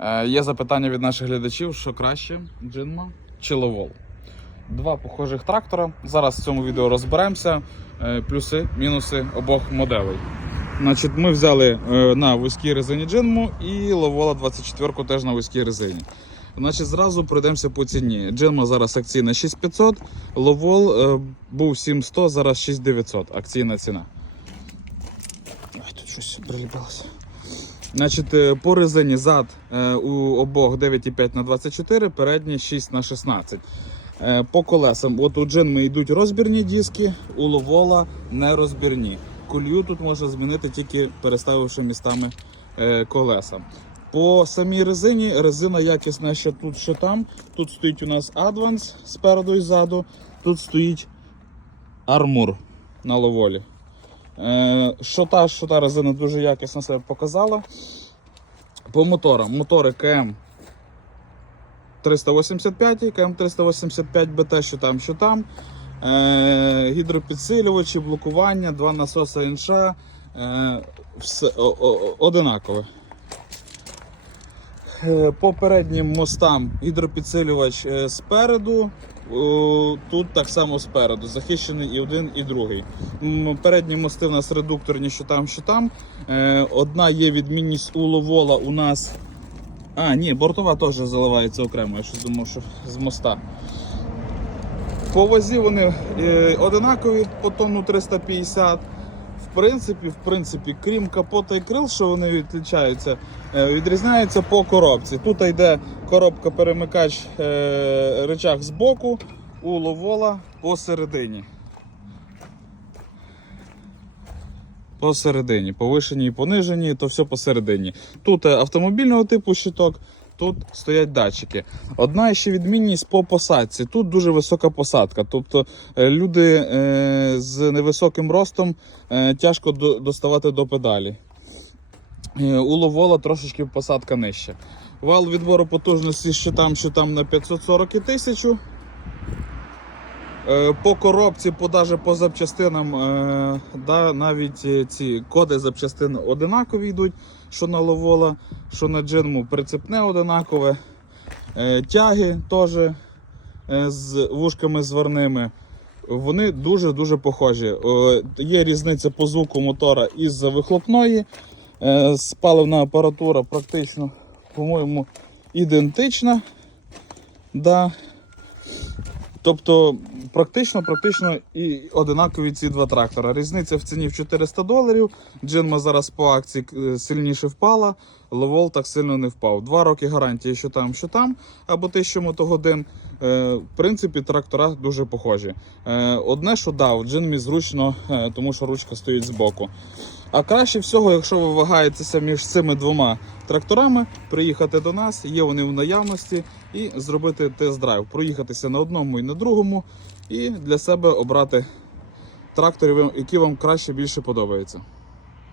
Е, Є запитання від наших глядачів, що краще Джинма чи Ловол. Два похожих трактора. Зараз в цьому відео розберемося. е, Плюси, мінуси обох моделей. Значить, Ми взяли е, на вузькій резині Джинму і Ловола 24 теж на вузькій резині. Значить, зразу пройдемося по ціні. Джинма зараз акційна 6500, Ловол був 7100, зараз 6900 акційна ціна. Ой, тут щось приліпилося. Значить, е, по резині зад е, у обох 9,5 на 24, передні 6 на 16. Е, По колесам, от у джинми йдуть розбірні диски, у ловола не розбірні. Колію тут можна змінити тільки переставивши містами колеса. По самій резині резина якісна що тут, що там. Тут стоїть у нас Advance спереду і ззаду, тут стоїть Armor на ловолі. Е, що та, що та резина дуже якісно себе показала. По моторам. Мотори КМ 385, КМ 385 БТ, що там, що там. Е, гідропідсилювачі, блокування, два насоси інша. Е, все одинакове. Е, По переднім мостам гідропідсилювач е, спереду. О, Тут так само спереду. Захищений і один, і другий. Передні мости в нас редукторні, що там, що там. Е, Одна є відмінність у ловола у нас. А, ні, бортова теж заливається окремо. Я щось думав, що з моста. По вазі вони е, одинакові по тонну 350. В принципі, в принципі, крім капота і крил, що вони відрізняються, е, відрізняються по коробці. Тут йде коробка перемикач е, речах з боку, у ловола посередині. Посередині, повишені і понижені, то все посередині. Тут е, автомобільного типу щиток, тут стоять датчики. Одна ще відмінність по посадці. Тут дуже висока посадка. Тобто е, люди е, з невисоким ростом е, тяжко доставати до педалі. У ловола трошечки посадка нижча. Вал відбору потужності що там, що там на 540 і 1000. Е, По коробці, по, даже по запчастинам, е, да, навіть е, ці коди запчастин одинакові йдуть, що на ловола, що на джинму прицепне одинакове. Тяги теж з вушками зварними. Вони дуже-дуже похожі. Є різниця по звуку мотора із вихлопної. Спаливна апаратура практично, по-моєму, ідентична. Да. Тобто практично, практично і одинакові ці два трактора. Різниця в ціні в 400 доларів. Джинма зараз по акції е, сильніше впала, Ловол так сильно не впав. Два роки гарантії, що там, що там, або 1000 мотогодин. Е, В принципі, трактора дуже похожі. Е, Одне, що да, в джинмі зручно, тому що ручка стоїть збоку. А краще всього, якщо ви вагаєтеся між цими двома тракторами, приїхати до нас, є вони в наявності, і зробити тест-драйв, проїхатися на одному і на другому, і для себе обрати трактори, які вам краще більше подобаються.